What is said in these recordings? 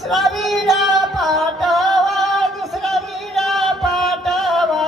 दुसरा विडा पाठवा दुसरा विडा पाठवा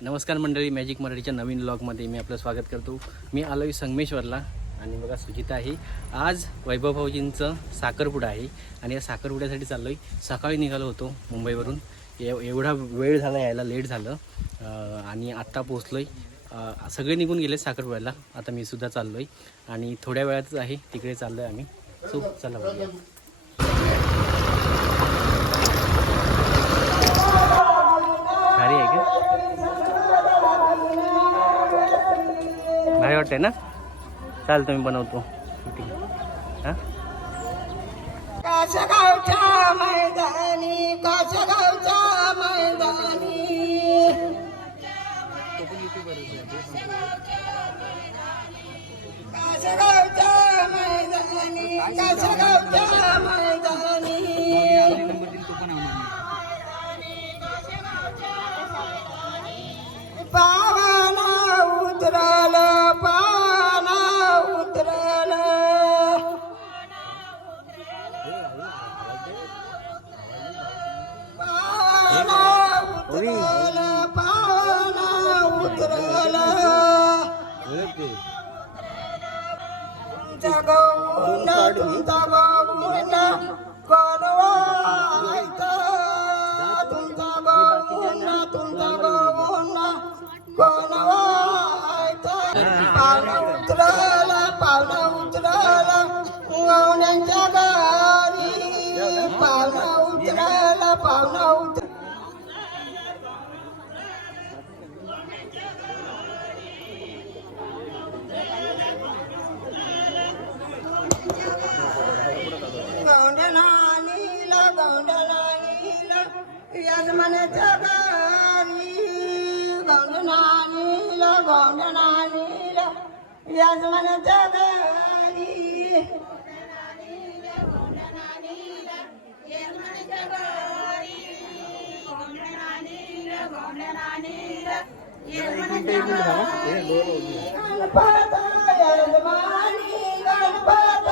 नमस्कार मंडळी मॅजिक मराठीच्या नवीन ब्लॉगमध्ये मी आपलं स्वागत करतो. मी आलोय संगमेश्वरला. आणि बघा सुजिता आहे. आज वैभव भाऊजींचं साखरपुडा आहे. आणि या साखरपुड्यासाठी चाललो आहे सकाळी निघालो होतो मुंबईवरून. एव एवढा वेळ झाला यायला लेट झालं. आणि आत्ता पोचलो आहे सगळे निघून गेले साखरपुड्याला. आता मी सुद्धा चाललो आहे आणि थोड्या वेळातच आहे तिकडे चाललो आहे आम्ही. सो चला बघूया. भारी आहे का? भारी वाटतंय ना? चाल तुम्ही बनवतो. हां? काशगावच्या मैदानी काशगावच्या मैदानी. गौंड तुमचा यजमानाच्या घरी गौंडना नीला गौंडना नीला यजमानाच्या घरी गणपत यजमानी गणपत.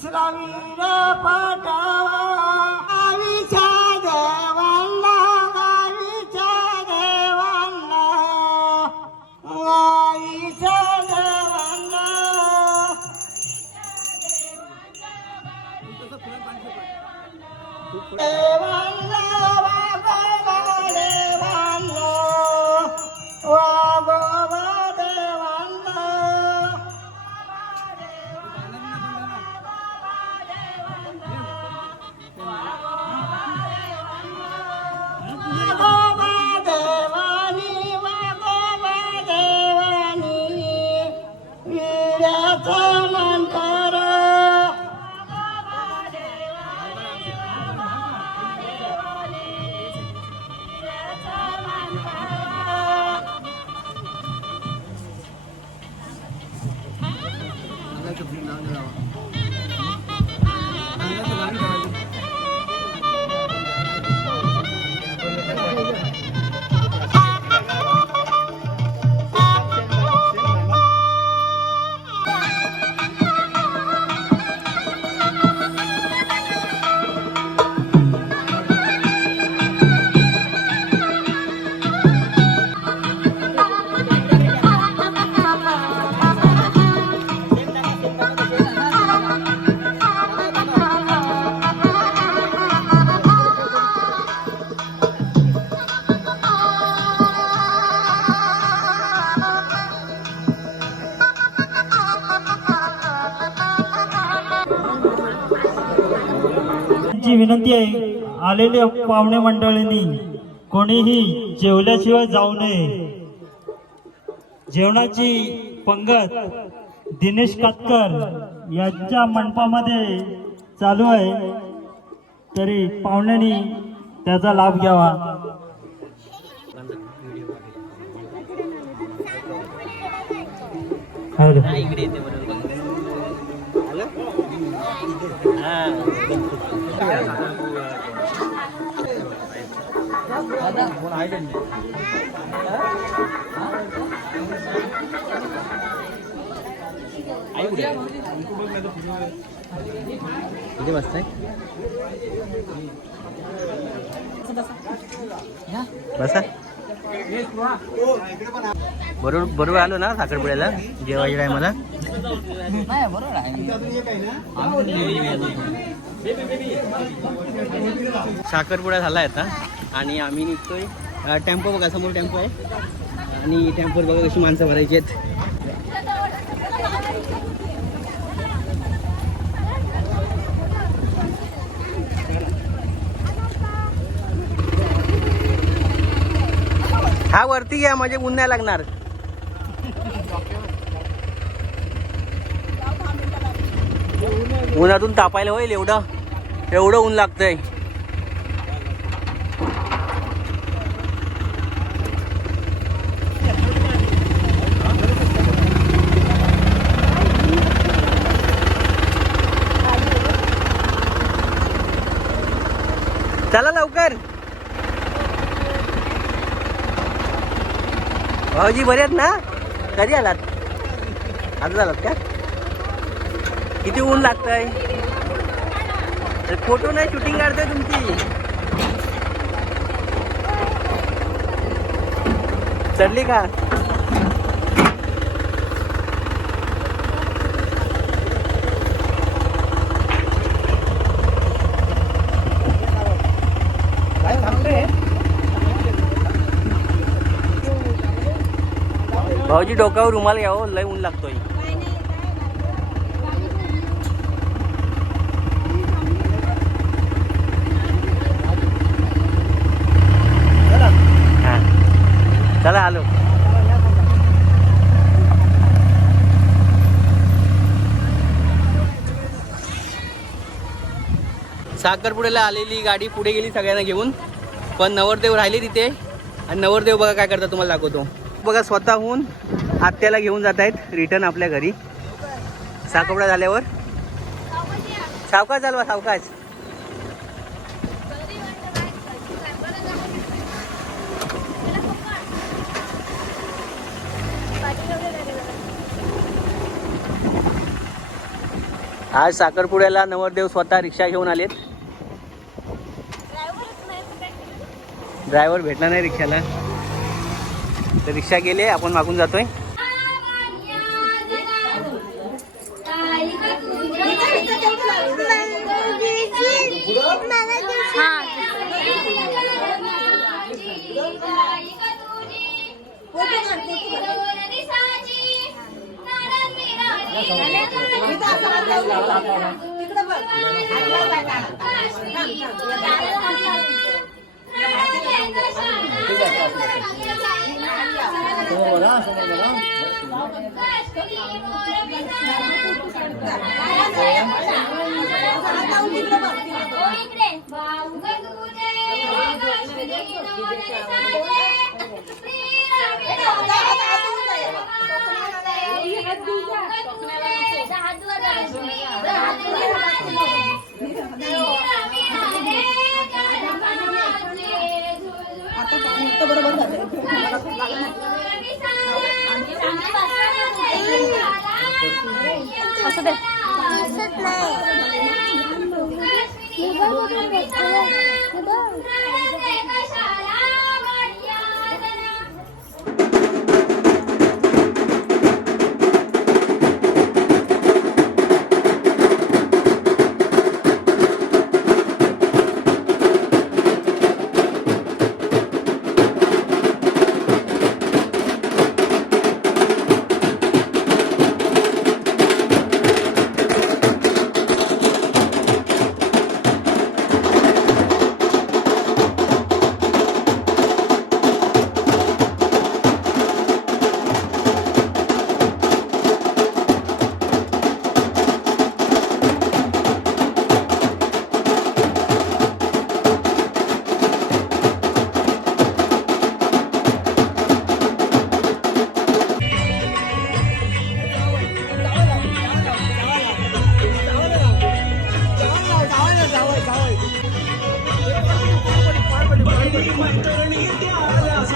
तिसरा विडा अशी विनंती आहे आलेल्या पाहुणे मंडळींनी कोणीही जेवल्याशिवाय जाऊ नये. जेवणाची पंगत दिनेश कातकर यांच्या मंडपामध्ये चालू आहे. तरी पाहुण्यांनी त्याचा लाभ घ्यावा. हॅलो. किती आई आहे? बसा बरोबर बरोबर आलो ना साखरपुड्याला जेवायच्या टायमाला साखरपुडा झाला आता आणि आम्ही निघतोय टेम्पो बघा समोर टेम्पो आहे. आणि टेम्पोवर बघा कशी माणसं भरायची आहेत. हा वरती घ्या म्हणजे ऊन नाही लागणार. उन्हातून तापायला होईल एवढं. एवढं ऊन लागतंय चला लवकर भाऊजी बरे आहेत ना? कधी आलात. आज आलात का? किती ऊन लागतंय? फोटो नाही शूटिंग काढतोय तुमची. चढली का? भाऊजी डोक्यावर रुमाल घ्यावं लय ऊन लागतोय. चला आलो. साखरपुड्याला आलेली गाडी पुढे गेली सगळ्यांना घेऊन. पण नवरदेव राहिले तिथे. आणि नवरदेव बघा काय करता तुम्हाला दाखवतो. बघा स्वतःहून आत्याला घेऊन जात आहेत रिटर्न आपल्या घरी. साखरपुडा झाल्यावर. सावकाश चालवा सावकाश. आज साखरपुड्याला नवरदेव स्वतः रिक्षा घेऊन आलेत. ड्रायव्हर भेटला नाही रिक्षाला. तर रिक्षा गेले आपण मागून जातोय. बरोबर झालं असं दे. बस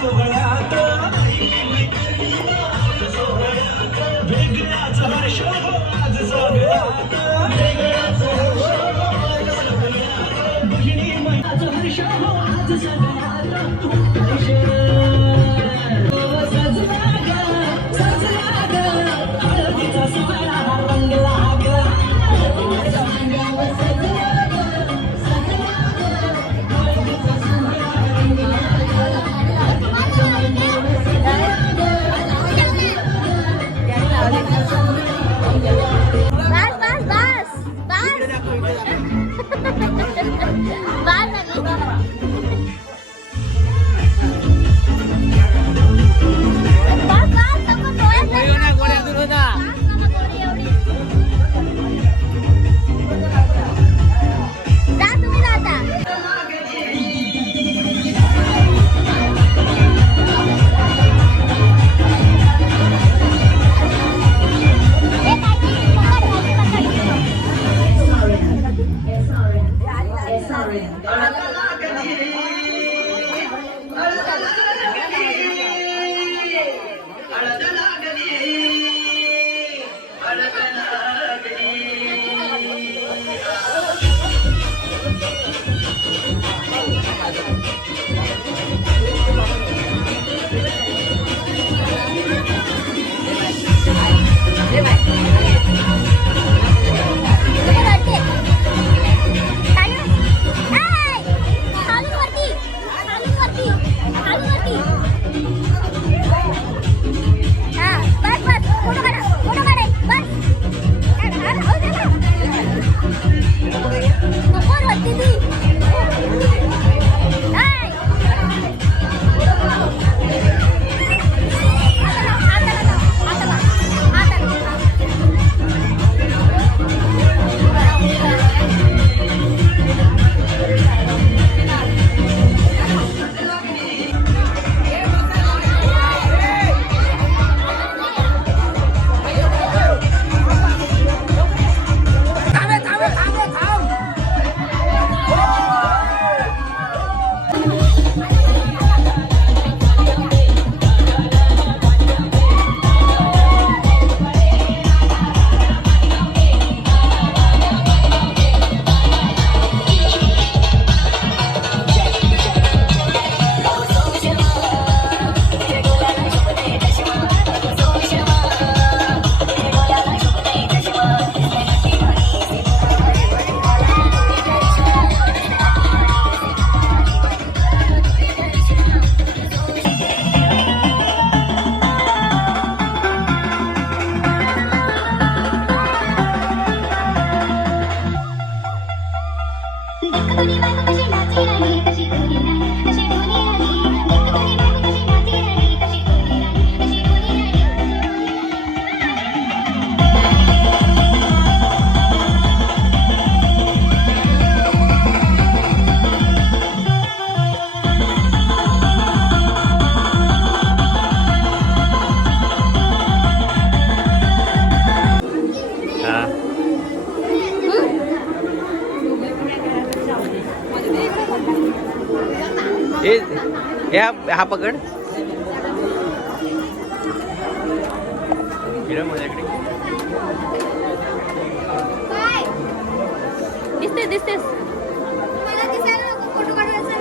काढायचा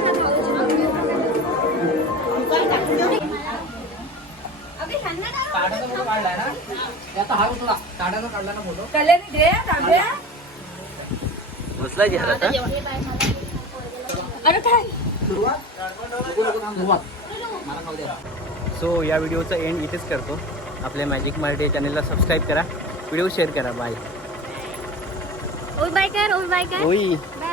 अबे ह्यांना काय बसला अरे काय? सो या व्हिडिओचा एंड इथेच करतो. आपल्या मॅजिक मराठी चॅनलला सबस्क्राईब करा. व्हिडिओ शेअर करा. बाय ओय बाय कर बाय कर ओई बाय